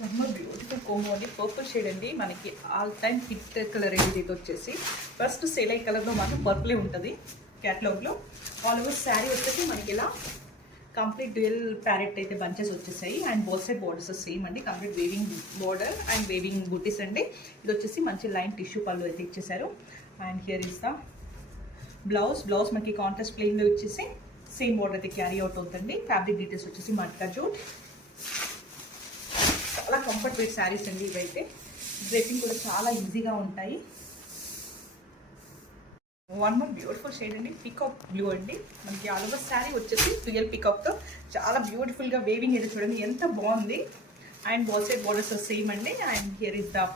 Beautiful కోమో అండి, purple shade అండి. మనకి ఆల్ టైమ్ హిట్ కలర్ ఇది వచ్చేసి ఫస్ట్ సేల్ అయ్యే కలర్లో మాత్రం పర్పులే ఉంటుంది క్యాటలాగ్లో. ఆల్ ఓవర్ శారీ వచ్చేసి మనకి ఇలా కంప్లీట్ డ్యూయల్ ప్యారెట్ అయితే బంచెస్ వచ్చేసాయి and both side borders same అండి. Complete weaving border and weaving booties అండి. ఇది వచ్చేసి మంచి లైన్ టిష్యూ పళ్ళు అయితే ఇచ్చేసారు. And here is the blouse మనకి కాంట్రాస్ట్ ప్లెయిన్లో ఇచ్చేసి సేమ్ బోర్డర్ అయితే క్యారీ అవుట్ అవుతుంది. ఫ్యాబ్రిక్ డీటెయిల్స్ వచ్చేసి మట్కా జూట్. చాలా కంఫర్ట్ వేర్ శారీస్ అండి ఇవైతే. డ్రెస్సింగ్ కూడా చాలా ఈజీగా ఉంటాయి. వన్ మోర్ బ్యూటిఫుల్ షేడ్ అండి, పీకాక్ బ్లూ అండి. మనకి ఆల్ ఓవర్ శారీ వచ్చేసి రియల్ పీకాక్తో చాలా బ్యూటిఫుల్గా వేవింగ్ అయితే చూడండి ఎంత బాగుంది. And both side borders same అండి. అండ్ హియర్ ఇస్ ద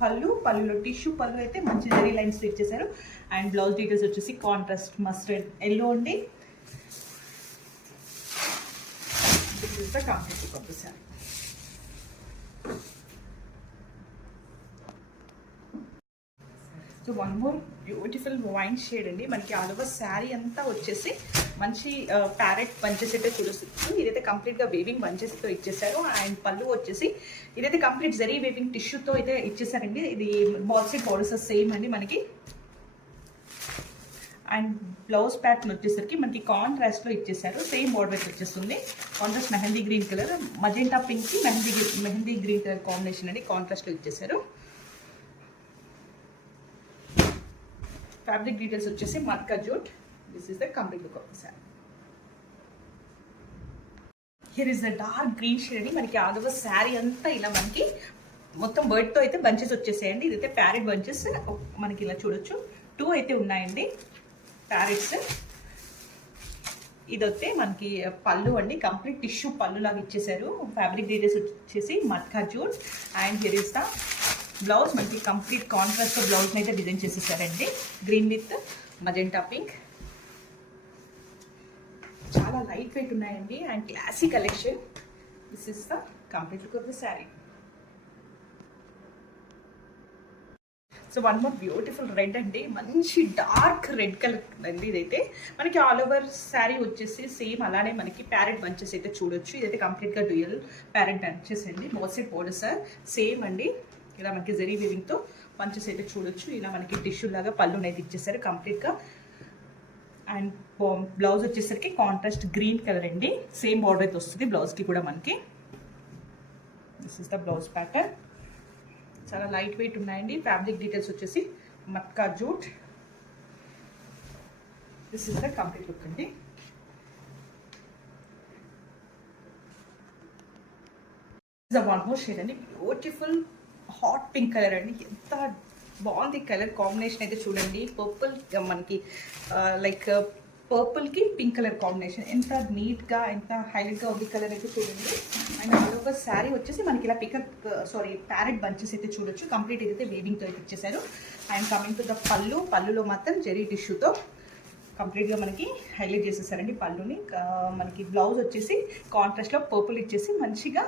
పళ్ళులో టిష్యూ పళ్ళు అయితే మంచి జరీ లైన్స్ ఇచ్చేసారు. అండ్ బ్లౌజ్ డీటెయిల్స్ వచ్చేసి కాంట్రాస్ట్ మస్టర్డ్ ఎల్లో అండి. This is the complete look of the sari. So one more beautiful wine shade అండి. మనకి ఆల్ ఓవర్ శారీ అంతా వచ్చేసి మంచి ప్యారెట్ బంచెస్ అయితే చూడొచ్చు. ఇదైతే కంప్లీట్గా వేవింగ్ బంచెస్తో ఇచ్చేసారు. అండ్ పళ్ళు వచ్చేసి ఇదైతే కంప్లీట్ జరీ వేవింగ్ టిష్యూతో అయితే ఇచ్చేసారండి. ఇది బాల్ సైడ్ బోర్డర్స్ సేమ్ అండి మనకి. అండ్ బ్లౌజ్ ప్యాటర్న్ వచ్చేసరికి మనకి కాంట్రాస్ట్లో ఇచ్చేసారు. సేమ్ బోర్డర్ అయితే వచ్చేస్తుంది. Contrast mehndi green colour, magenta పింక్కి మెహందీ గ్రీన్ కలర్ కాంబినేషన్ అండి. కాంట్రాస్ట్లో ఇచ్చేసారు. ఫ్యాబ్రిక్ డీటెయిల్స్ వచ్చేసి matka jute. This is the complete look of the sari. Here is the dark green shade అండి. మనకి ఆల్ ఓవర్ శారీ అంతా ఇలా మనకి మొత్తం బర్డ్తో అయితే బంచెస్ వచ్చేసాయండి. ఇదైతే ప్యారెట్ బంచెస్ మనకి ఇలా చూడొచ్చు. 2 అయితే ఉన్నాయండి ప్యారెట్స్. ఇదైతే మనకి పళ్ళు అండి, కంప్లీట్ టిష్యూ పళ్ళు లాగా ఇచ్చేసారు. ఫ్యాబ్రిక్ డీటెయిల్స్ వచ్చేసి matka jute. And here is the blouse మనకి కంప్లీట్ కాంట్రాస్ట్ బ్లౌజ్ని అయితే డిజైన్ చేసేసారండి. Green with magenta pink. చాలా లైట్ వెయిట్ ఉన్నాయండి and classy collection. This is the complete look of the sari. So one more beautiful red అండి, మంచి dark red colour అండి. ఇదైతే మనకి ఆల్ ఓవర్ శారీ వచ్చేసి సేమ్ అలానే మనకి ప్యారెట్ బంచెస్ అయితే చూడొచ్చు. ఇదైతే కంప్లీట్గా డ్యూయల్ ప్యారెట్ బంచెస్ అండి. బోత్ సైడ్ బోర్డర్స్ సేమ్ అండి. ఇలా మనకి జరీ వీవింగ్తో పంచెస్ అయితే చూడొచ్చు. ఇలా మనకి టిష్యూ లాగా పళ్ళుని అయితే ఇచ్చేసారు కంప్లీట్గా. అండ్ బ్లౌజ్ వచ్చేసరికి కాంట్రాస్ట్ గ్రీన్ కలర్ అండి. సేమ్ బార్డర్ అయితే వస్తుంది బ్లౌజ్కి కూడా మనకి. This is the blouse pattern. చాలా లైట్ వెయిట్ ఉన్నాయండి. ఫ్యాబ్రిక్ డీటెయిల్స్ వచ్చేసి matka jute. This is the complete look అండి. వన్ మోర్ షేడ్ అండి, బ్యూటిఫుల్ హాట్ పింక్ కలర్ అండి. ఎంత బాగుంది కలర్ కాంబినేషన్ అయితే చూడండి. పర్పుల్ మనకి లైక్ పర్పుల్కి పింక్ కలర్ కాంబినేషన్ ఎంత నీట్గా ఎంత హైలైట్గా ఉంది కలర్ అయితే చూడండి. అండ్ ఆల్ ఓవర్ శారీ వచ్చేసి మనకి ఇలా ప్యారెట్ బంచెస్ అయితే చూడొచ్చు. కంప్లీట్ అయితే వేవింగ్తో అయితే ఇచ్చేసారు. అండ్ కమింగ్ టు ద పళ్ళులో మాత్రం జెరీ టిష్యూతో కంప్లీట్గా మనకి హైలైట్ చేసేసారండి పళ్ళుని. మనకి బ్లౌజ్ వచ్చేసి కాంట్రాస్ట్లో పర్పుల్ ఇచ్చేసి మంచిగా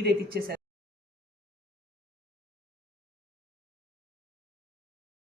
ఇదైతే ఇచ్చేసారు.